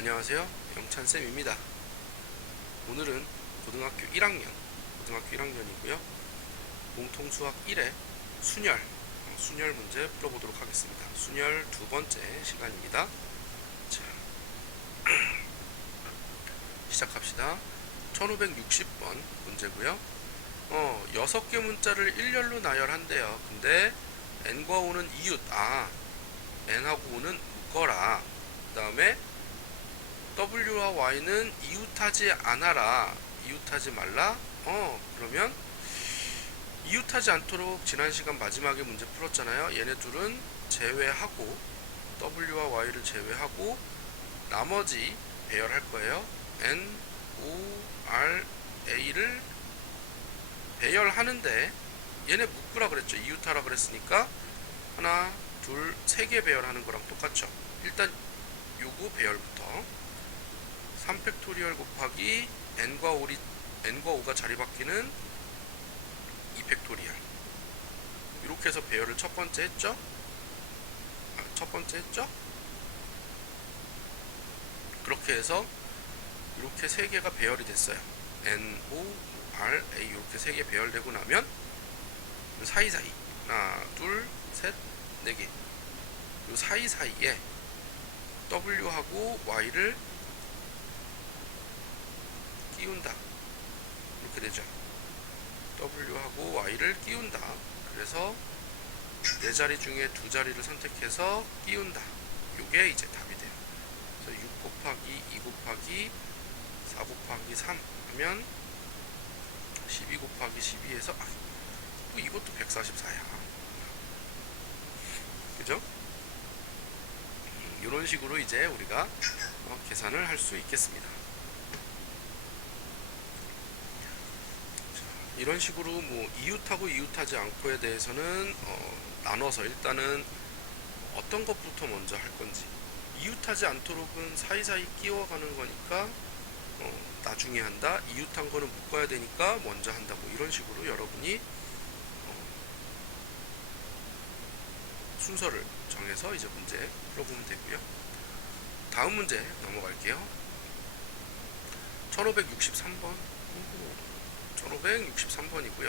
안녕하세요. 영찬쌤입니다. 오늘은 고등학교 1학년이고요. 공통수학 1의 순열 문제 풀어보도록 하겠습니다. 순열 두 번째 시간입니다. 자, 시작합시다. 1560번 문제고요. 6개 문자를 일렬로 나열한대요. 근데 n과 5는 이웃, n하고 5는 묶어라. 그 다음에 w와 y는 이웃하지 않아라. 이웃하지 말라. 그러면 이웃하지 않도록 지난 시간 마지막에 문제 풀었잖아요. 얘네 둘은 제외하고 w와 y를 제외하고 나머지 배열할 거예요. n, o, r, a를 배열하는데 얘네 묶으라 그랬죠. 이웃하라 그랬으니까 하나, 둘, 세 개 배열하는 거랑 똑같죠. 일단 요거 배열부터 3팩토리얼 곱하기 n과 5가 자리 바뀌는 2팩토리얼 이렇게 해서 배열을 첫 번째 했죠. 그렇게 해서 이렇게 세 개가 배열이 됐어요. n, o, r, a 이렇게 세 개 배열되고 나면 사이사이 하나, 둘, 셋, 네 개. 이 사이사이에 w하고 y를 끼운다. 이렇게 되죠. w하고 y를 끼운다. 그래서 네 자리 중에 두 자리를 선택해서 끼운다. 이게 이제 답이 돼요. 그래서 6 곱하기 2 곱하기 4 곱하기 3 하면 12 곱하기 12에서 이것도 144야. 그죠? 이런 식으로 이제 우리가 계산을 할 수 있겠습니다. 이런 식으로 뭐 이웃하고 이웃하지 않고에 대해서는 나눠서 일단은 어떤 것부터 먼저 할 건지, 이웃하지 않도록은 사이사이 끼워가는 거니까 나중에 한다, 이웃한 거는 묶어야 되니까 먼저 한다, 뭐 이런 식으로 여러분이 순서를 정해서 이제 문제 풀어보면 되고요. 다음 문제 넘어갈게요. 1563번 1563번이고요.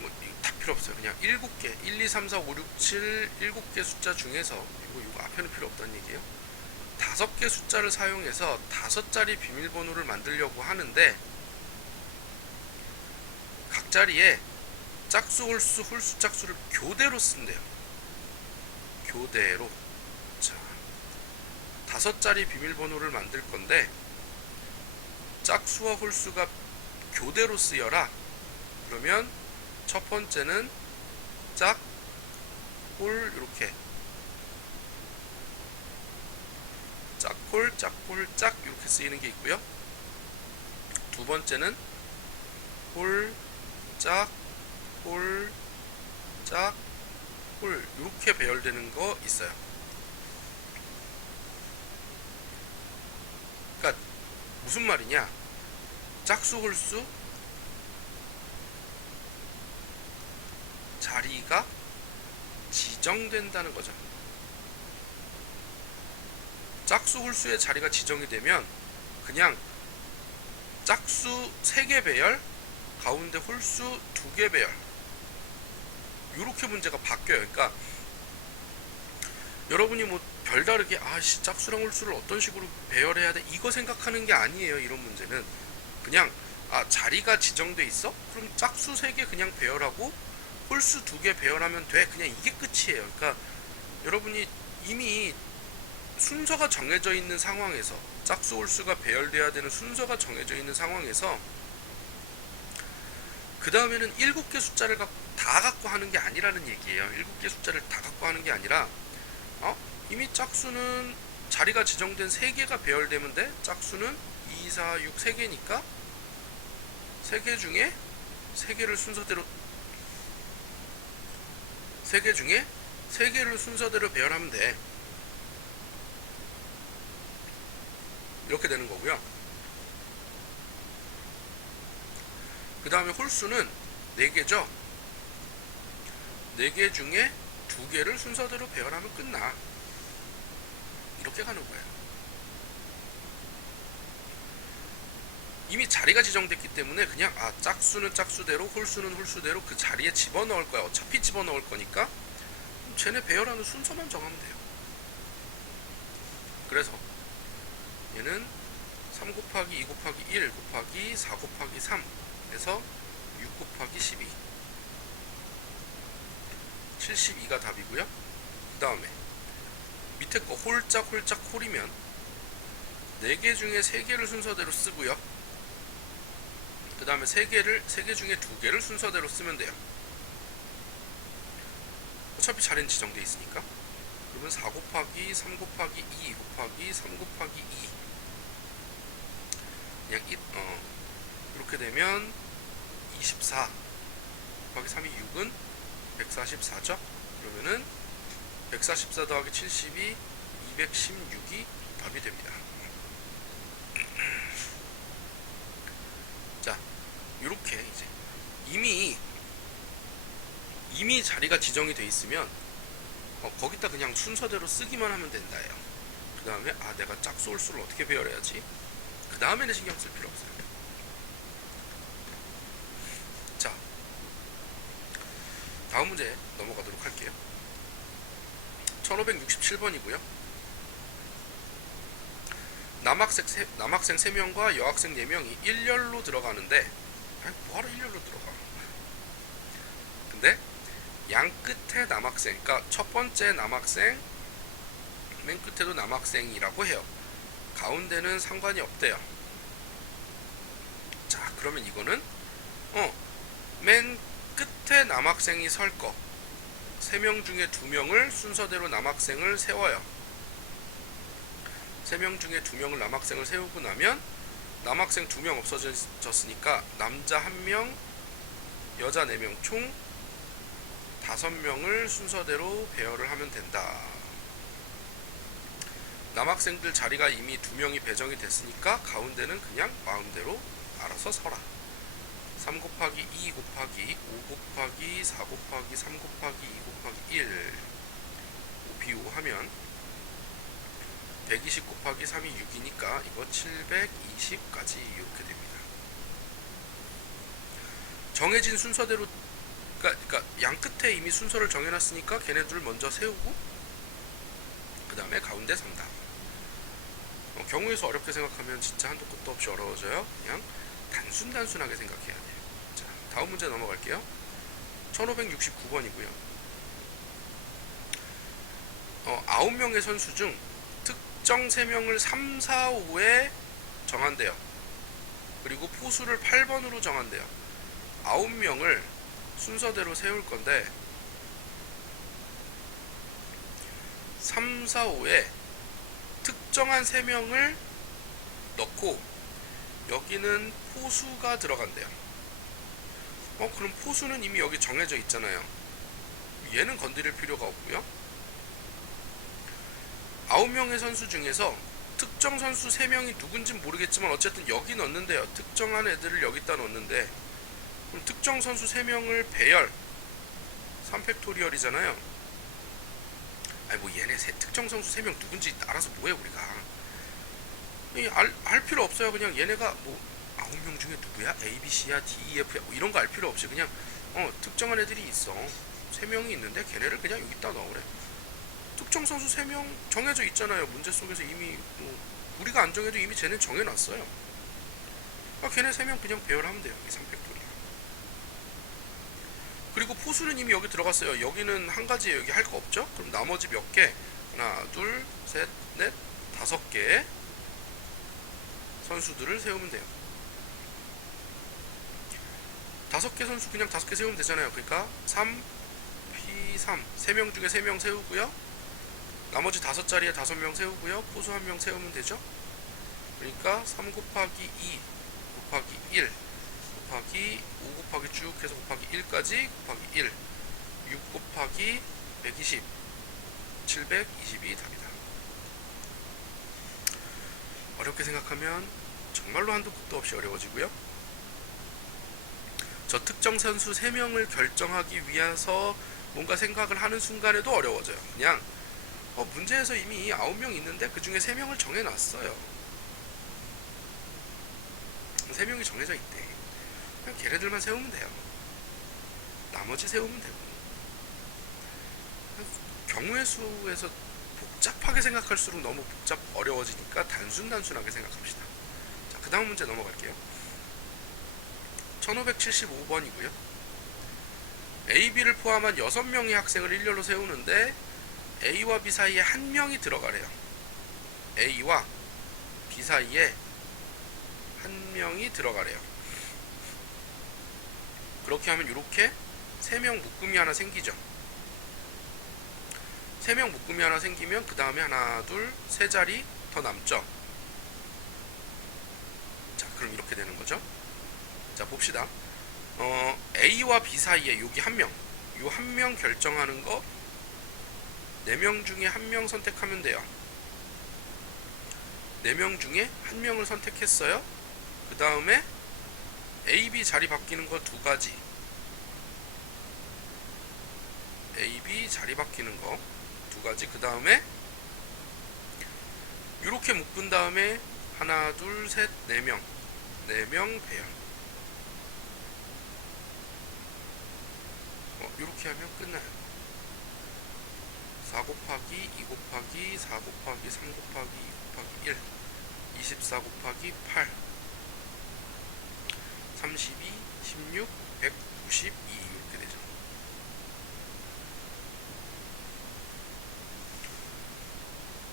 뭐 다 필요 없어요. 그냥 7개 1, 2, 3, 4, 5, 6, 7 7개 숫자 중에서 이거 앞에는 필요 없다는 얘기예요. 5개 숫자를 사용해서 5자리 비밀번호를 만들려고 하는데 각 자리에 짝수, 홀수, 홀수, 짝수를 교대로 쓴대요. 교대로. 자, 5자리 비밀번호를 만들 건데 짝수와 홀수가 교대로 쓰여라. 그러면 첫 번째는 짝, 홀 이렇게 짝홀, 짝홀, 짝 이렇게 쓰이는 게 있고요. 두 번째는 홀, 짝, 홀, 짝, 홀 이렇게 배열되는 거 있어요. 그러니까 무슨 말이냐? 짝수, 홀수 자리가 지정된다는 거죠. 짝수, 홀수의 자리가 지정이 되면 그냥 짝수 3개 배열, 가운데 홀수 2개 배열 이렇게 문제가 바뀌어요. 그러니까 여러분이 뭐 별다르게 짝수랑 홀수를 어떤 식으로 배열해야 돼 이거 생각하는 게 아니에요. 이런 문제는 그냥 자리가 지정돼 있어? 그럼 짝수 3개 그냥 배열하고 홀수 2개 배열하면 돼. 그냥 이게 끝이에요. 그러니까 여러분이 이미 순서가 정해져 있는 상황에서 짝수, 홀수가 배열돼야 되는 순서가 정해져 있는 상황에서 그 다음에는 7개 숫자를 다 갖고 하는 게 아니라는 얘기예요. 7개 숫자를 다 갖고 하는 게 아니라 이미 짝수는 자리가 지정된 3개가 배열되면 돼. 짝수는 2, 4, 6, 3개니까 3개 중에 3개를 순서대로 배열하면 돼. 이렇게 되는 거고요. 그 다음에 홀수는 4개죠. 4개 중에 2개를 순서대로 배열하면 끝나. 이렇게 가는 거예요. 이미 자리가 지정됐기 때문에 그냥 짝수는 짝수대로 홀수는 홀수대로 그 자리에 집어넣을 거야. 어차피 집어넣을 거니까 쟤네 배열하는 순서만 정하면 돼요. 그래서 얘는 3 곱하기 2 곱하기 1 곱하기 4 곱하기 3 해서 6 곱하기 12 72가 답이고요. 그 다음에 밑에 거 홀짝 홀짝 홀이면 4개 중에 3개를 순서대로 쓰고요. 그 다음에 3개 중에 2개를 순서대로 쓰면 돼요. 어차피 자리는 지정되어 있으니까. 그러면 4 곱하기 3 곱하기 2 곱하기 3 곱하기 2 그냥 이렇게 되면 24 곱하기 3이 6은 144죠. 그러면은 144 더하기 72 216이 답이 됩니다. 자, 이렇게 이제 이미 자리가 지정이 돼 있으면 거기다 그냥 순서대로 쓰기만 하면 된다예요. 그 다음에 내가 짝수 홀수를 어떻게 배열해야지? 그 다음에는 신경 쓸 필요 없어요. 자, 다음 문제 넘어가도록 할게요. 1567번이고요. 남학생 3명과 여학생 4명이 1열로 들어가는데 뭐하러 1열로 들어가? 근데 양 끝에 남학생, 그러니까 첫 번째 남학생, 맨 끝에도 남학생이라고 해요. 가운데는 상관이 없대요. 자, 그러면 이거는 맨 끝에 남학생이 설 거, 3명 중에 2명을 순서대로 남학생을 세워요. 3명 중에 2명을 남학생을 세우고 나면 남학생 2명 없어졌으니까 남자 1명, 여자 4명 총 5명을 순서대로 배열을 하면 된다. 남학생들 자리가 이미 2명이 배정이 됐으니까 가운데는 그냥 마음대로 알아서 서라. 3 곱하기 2 곱하기 5 곱하기 4 곱하기 3 곱하기 2 곱하기 1 5비오 하면 120 곱하기 3이 6이니까 이거 720까지 이렇게 됩니다. 정해진 순서대로 그러니까 양 끝에 이미 순서를 정해놨으니까 걔네들 먼저 세우고 그 다음에 가운데 산다. 경우에서 어렵게 생각하면 진짜 한도 끝도 없이 어려워져요. 그냥 단순하게 생각해야 돼요. 자, 다음 문제 넘어갈게요. 1569번이고요. 9명의 선수 중 특정 3명을 3, 4, 5에 정한대요. 그리고 포수를 8번으로 정한대요. 9명을 순서대로 세울 건데 3, 4, 5에 특정한 3명을 넣고 여기는 포수가 들어간대요. 그럼 포수는 이미 여기 정해져 있잖아요. 얘는 건드릴 필요가 없고요. 9명의 선수 중에서 특정 선수 3명이 누군지 모르겠지만 어쨌든 여기 넣는데요. 특정한 애들을 여기다 넣는데 그럼 특정 선수 3명을 배열 3팩토리얼이잖아요. 얘네 특정 선수 3명 누군지 알아서 뭐해 우리가. 알 필요 없어요. 그냥 얘네가 9명 중에 누구야? A, B, C야, D, E, F야 이런 거 알 필요 없이 그냥 특정한 애들이 있어. 3명이 있는데 걔네를 그냥 여기다 넣으래. 특정 선수 3명 정해져 있잖아요. 문제 속에서 이미 우리가 안 정해도 이미 쟤는 정해놨어요. 걔네 3명 그냥 배열하면 돼요. 이 3팩토리얼. 그리고 포수는 이미 여기 들어갔어요. 여기는 한 가지 여기 할 거 없죠? 그럼 나머지 몇 개? 하나, 둘, 셋, 넷, 5개 선수들을 세우면 돼요. 5개 선수 그냥 5개 세우면 되잖아요. 그러니까 3, P3 3명 중에 3명 세우고요. 나머지 5자리에 5명 세우고요. 포수 1명 세우면 되죠. 그러니까 3 곱하기 2 곱하기 1 곱하기 5 곱하기 쭉 해서 곱하기 1까지 곱하기 1 6 곱하기 120 720이 답이다. 어렵게 생각하면 정말로 한도 끝도 없이 어려워지고요. 저 특정 선수 3명을 결정하기 위해서 뭔가 생각을 하는 순간에도 어려워져요. 그냥 문제에서 이미 9명 있는데 그 중에 3명을 정해놨어요. 3명이 정해져 있대. 그냥 걔네들만 세우면 돼요. 나머지 세우면 되고. 경우의 수에서 복잡하게 생각할수록 너무 어려워지니까 단순하게 생각합시다. 자, 그 다음 문제 넘어갈게요. 1575번이고요. A, B를 포함한 6명의 학생을 일렬로 세우는데 A와 B 사이에 한 명이 들어가래요. A와 B 사이에 한 명이 들어가래요. 그렇게 하면 이렇게 3명 묶음이 하나 생기죠. 3명 묶음이 하나 생기면 그 다음에 하나, 둘, 세 자리 더 남죠. 자, 그럼 이렇게 되는 거죠. 자, 봅시다. A와 B 사이에 여기 한 명, 요 한 명 결정하는 거 4명 중에 한 명 선택하면 돼요. 4명 중에 한 명을 선택했어요. 그 다음에 A, B 자리 바뀌는 거 2가지. A, B 자리 바뀌는 거 2가지. 그 다음에 이렇게 묶은 다음에 하나, 둘, 셋, 4명. 4명 배열. 이렇게 하면 끝나요. 4 곱하기 2 곱하기 4 곱하기 3 곱하기 2 곱하기 1 24 곱하기 8 32 16 192 이렇게 되죠.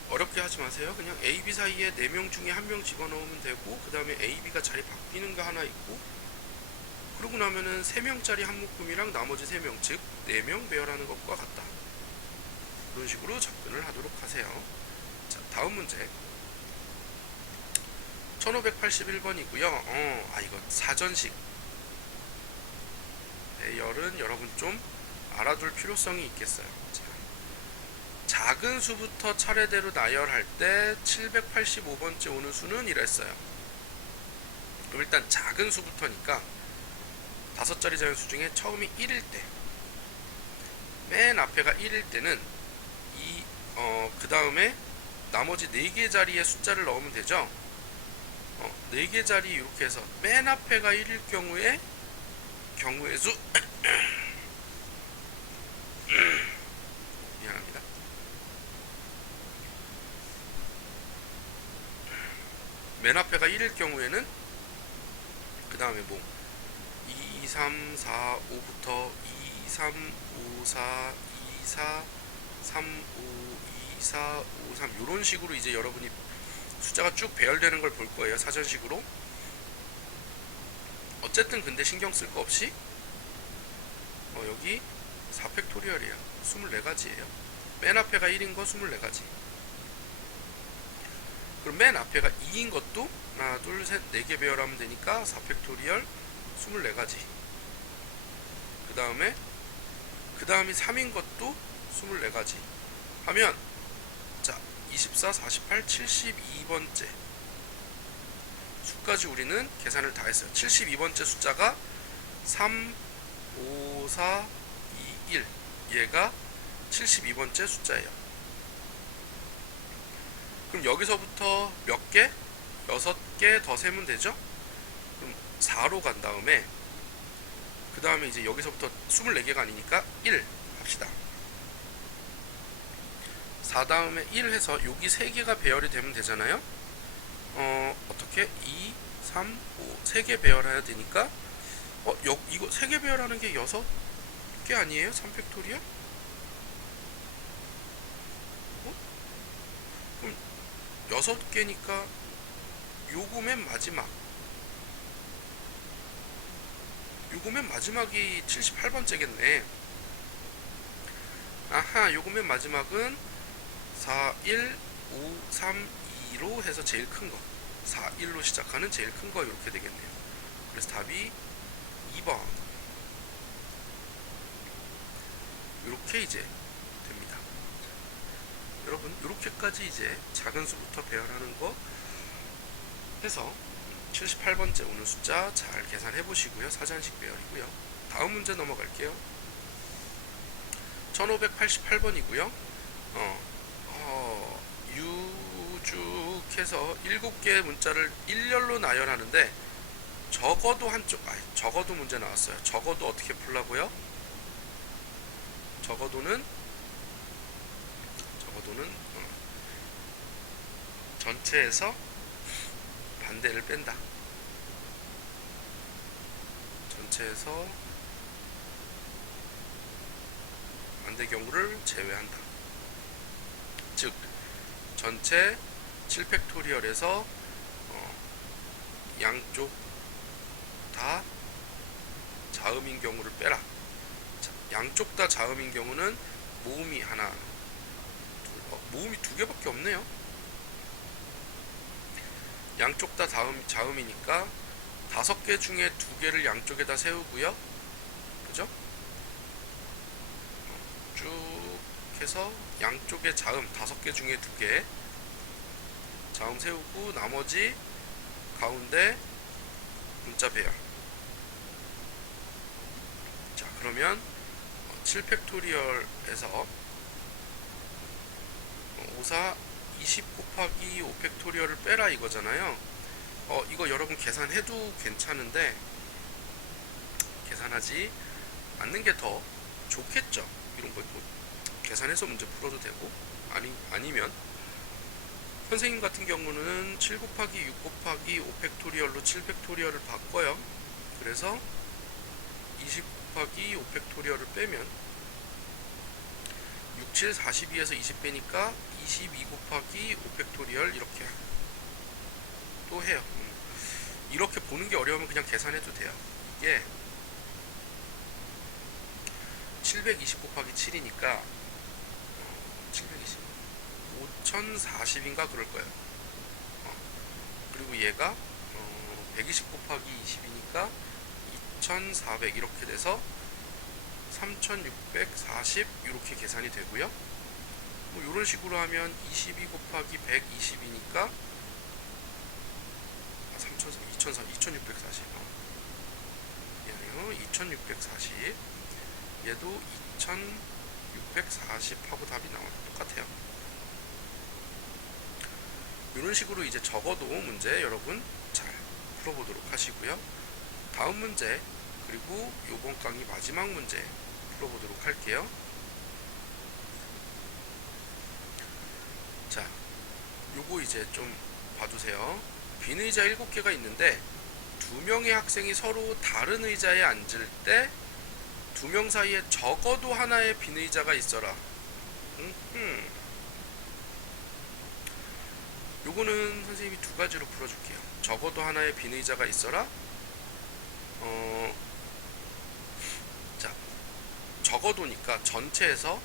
어렵게 하지 마세요. 그냥 A, B 사이에 4명 중에 한 명 집어넣으면 되고 그 다음에 A, B가 자리 바뀌는 거 하나 있고 그러고 나면은 3명짜리 한 묶음이랑 나머지 3명 즉 4명 배열하는 것과 같다. 그런 식으로 접근을 하도록 하세요. 자, 다음 문제 1581번이고요. 이거 사전식 배열은 여러분 좀 알아둘 필요성이 있겠어요. 자, 작은 수부터 차례대로 나열할 때 785번째 오는 수는 이랬어요. 그럼 일단 작은 수부터니까 5자리 자연수 중에 처음이 1일 때 맨 앞에가 1일 때는 그 다음에 나머지 4개 자리에 숫자를 넣으면 되죠. 4개 자리 이렇게 해서 맨 앞에가 1일 경우에 경우의 수 미안합니다. 맨 앞에가 1일 경우에는 그 다음에 뭐 2, 3, 4, 5부터 2, 3, 5, 4, 2, 4, 3, 5, 2, 4, 5, 3 이런 식으로 이제 여러분이 숫자가 쭉 배열되는 걸 볼 거예요. 사전식으로. 어쨌든 근데 신경 쓸 거 없이 여기 4팩토리얼이에요. 24가지예요. 맨 앞에가 1인 거 24가지. 그럼 맨 앞에가 2인 것도 하나, 둘, 셋, 4개 배열하면 되니까 4팩토리얼 24가지. 그 다음이 3인 것도 24가지 하면 자 24, 48, 72번째 수까지 우리는 계산을 다 했어요. 72번째 숫자가 3, 5, 4, 2, 1 얘가 72번째 숫자예요. 그럼 여기서부터 몇 개? 6개 더 세면 되죠? 그럼 4로 간 다음에 그 다음에 이제 여기서부터 24개가 아니니까 1 합시다. 4 다음에 1 해서 여기 3개가 배열이 되면 되잖아요. 어떻게 2, 3, 5 3개 배열해야 되니까 이거 3개 배열하는 게 6개 아니에요? 3팩토리얼? 그럼 6개니까 요거 맨 마지막이 78번째겠네. 아하, 요거 맨 마지막은 4, 1, 5, 3, 2로 해서 제일 큰 거 4, 1로 시작하는 제일 큰 거 이렇게 되겠네요. 그래서 답이 2번 이렇게 이제 됩니다. 여러분 이렇게까지 이제 작은 수부터 배열하는 거 해서 78번째 오는 숫자 잘 계산해 보시고요. 사전식 배열이고요. 다음 문제 넘어갈게요. 1588번이고요. 유죽해서 7개의 문자를 일렬로 나열하는데 적어도 한쪽, 적어도 문제 나왔어요. 적어도 어떻게 풀라고요? 적어도는 전체에서 반대를 뺀다. 전체에서 반대 경우를 제외한다. 즉 전체 7팩토리얼에서 양쪽 다 자음인 경우를 빼라. 양쪽 다 자음인 경우는 모음이 하나, 모음이 두 개밖에 없네요. 양쪽 다 자음이니까 5개 중에 2개를 양쪽에다 세우고요. 그죠? 쭉 해서 양쪽에 자음 5개 중에 2개 자음 세우고 나머지 가운데 문자 배열. 자, 그러면 7팩토리얼에서 54 20 곱하기 5팩토리얼을 빼라 이거잖아요. 이거 여러분 계산해도 괜찮은데 계산하지 않는 게 더 좋겠죠. 이런 거 계산해서 문제 풀어도 되고, 아니면 선생님 같은 경우는 7 곱하기 6 곱하기 5팩토리얼로 7팩토리얼을 바꿔요. 그래서 20 곱하기 5팩토리얼을 빼면 6, 7, 42에서 20 빼니까 22 곱하기 5팩토리얼 이렇게 또 해요. 이렇게 보는 게 어려우면 그냥 계산해도 돼요. 이게 720 곱하기 7이니까 720 5040인가 그럴 거예요. 그리고 얘가 120 곱하기 20이니까 2400 이렇게 돼서 3640 이렇게 계산이 되고요. 뭐 이런 식으로 하면 22 곱하기 120이니까 2640 미안해요. 2640 얘도 2640 하고 답이 나와요. 똑같아요. 이런 식으로 이제 적어도 문제 여러분 잘 풀어보도록 하시고요. 다음 문제 그리고 요번 강의 마지막 문제 풀어보도록 할게요. 자, 요거 이제 좀 봐두세요. 빈 의자 7개가 있는데 2명의 학생이 서로 다른 의자에 앉을 때 2명 사이에 적어도 하나의 빈 의자가 있어라. 요거는 선생님이 2가지로 풀어줄게요. 적어도 하나의 빈 의자가 있어라. 자, 적어도니까 전체에서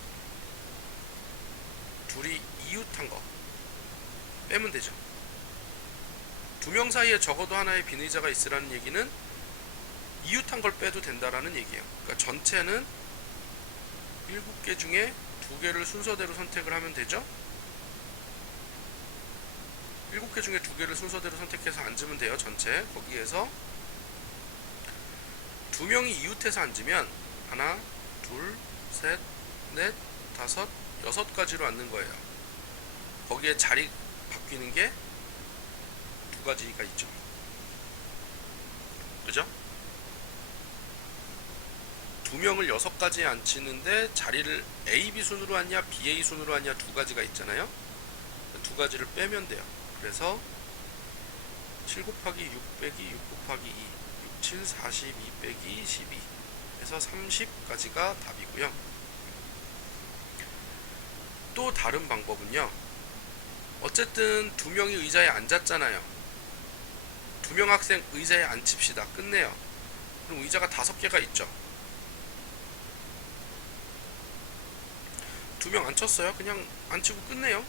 둘이 이웃한 거 빼면 되죠. 2명 사이에 적어도 하나의 빈 의자가 있으라는 얘기는 이웃한 걸 빼도 된다라는 얘기예요. 그러니까 전체는 7개 중에 2개를 순서대로 선택을 하면 되죠. 7개 중에 2개를 순서대로 선택해서 앉으면 돼요. 전체 거기에서 2명이 이웃해서 앉으면 하나, 둘, 셋, 넷, 다섯, 6가지로 앉는 거예요. 거기에 자리 바뀌는 게 2가지가 있죠. 그죠? 2명을 6가지에 앉히는데 자리를 A, B 순으로 앉냐 B, A 순으로 앉냐 2가지가 있잖아요. 2가지를 빼면 돼요. 그래서 7 곱하기 6 빼기 6 곱하기 2 6, 7, 42 빼기 12 해서 30까지가 답이고요. 또 다른 방법은요. 어쨌든 2명이 의자에 앉았잖아요. 2명 학생 의자에 앉힙시다. 끝내요. 그럼 의자가 5개가 있죠. 2명 앉혔어요. 그냥 앉히고 끝내요.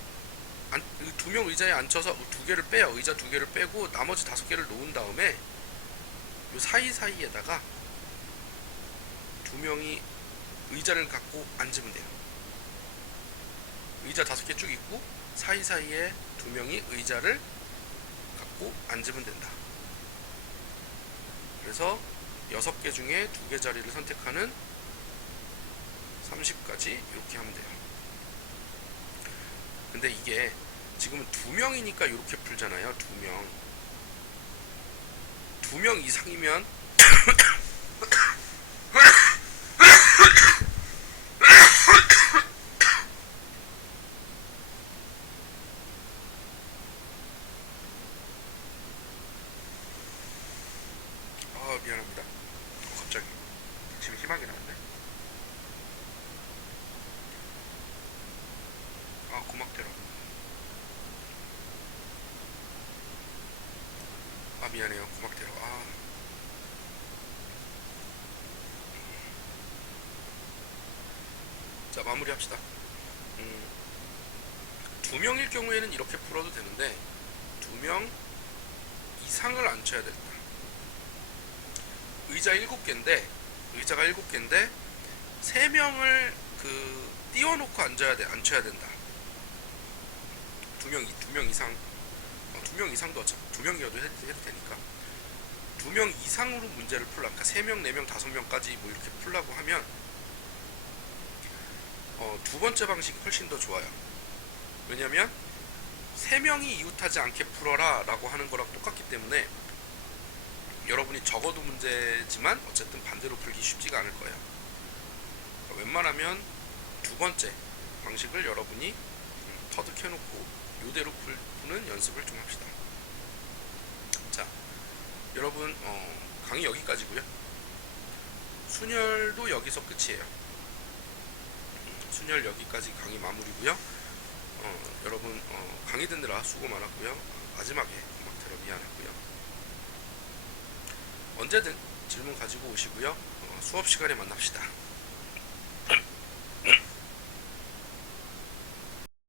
2명 의자에 앉혀서 2개를 빼요. 의자 2개를 빼고 나머지 5개를 놓은 다음에 요 사이사이에다가 2명이 의자를 갖고 앉으면 돼요. 의자 5개 쭉 있고 사이사이에 2명이 의자를 갖고 앉으면 된다. 그래서 6개 중에 2개 자리를 선택하는 30까지 이렇게 하면 돼요. 근데 이게 지금은 2명이니까 이렇게 풀잖아요. 2명 2명 이상이면 미안합니다. 갑자기 지금 심하게 나왔네. 고막대로. 미안해요. 고막대로. 자, 마무리합시다. 2명일 경우에는 이렇게 풀어도 되는데 2명 이상을 앉혀야 된다. 의자가 7개인데 3명을 띄워놓고 앉혀야 된다. 2명 이상, 2명 이상도 어차피 2명이어도 해도 되니까 2명 이상으로 문제를 풀라. 그러니까 3명, 4명, 5명까지 뭐 이렇게 풀라고 하면 두 번째 방식이 훨씬 더 좋아요. 왜냐면 3명이 이웃하지 않게 풀어라 라고 하는 거랑 똑같기 때문에 여러분이 적어도 문제지만 어쨌든 반대로 풀기 쉽지가 않을 거예요. 그러니까 웬만하면 두 번째 방식을 여러분이 터득해놓고 이대로 푸는 연습을 좀 합시다. 자, 여러분 강의 여기까지고요. 순열도 여기서 끝이에요. 순열 여기까지 강의 마무리고요. 여러분 강의 듣느라 수고 많았고요. 마지막에 고막테러 미안하고요. 언제든 질문 가지고 오시고요. 수업 시간에 만납시다.